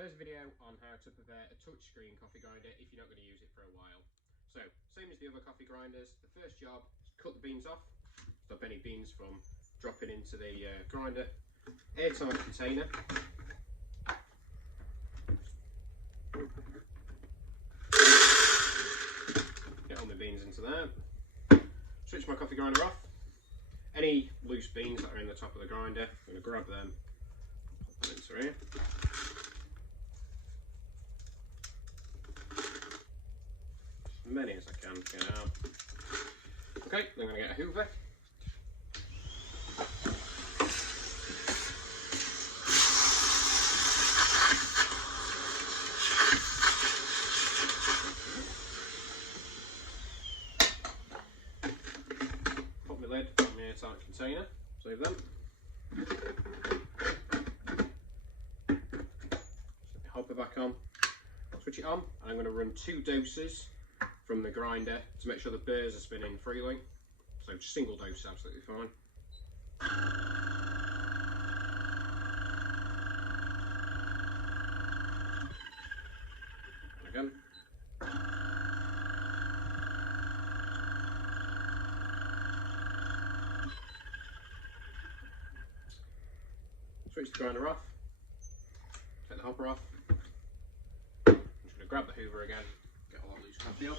So there's a video on how to prepare a touchscreen coffee grinder if you're not going to use it for a while. So, same as the other coffee grinders, the first job is cut the beans off, stop any beans from dropping into the grinder. Airtight container. Get all my beans into there. Switch my coffee grinder off. Any loose beans that are in the top of the grinder, I'm going to grab them, pop them into here. As many as I can get out. Okay, then I'm going to get a hoover. Put my lid on my airtight container, save them. Set my hopper back on. Switch it on, and I'm going to run 2 doses from the grinder to make sure the burrs are spinning freely. So just single dose is absolutely fine. And again. Switch the grinder off. Take the hopper off. I'm just going to grab the hoover again, get all that loose coffee up.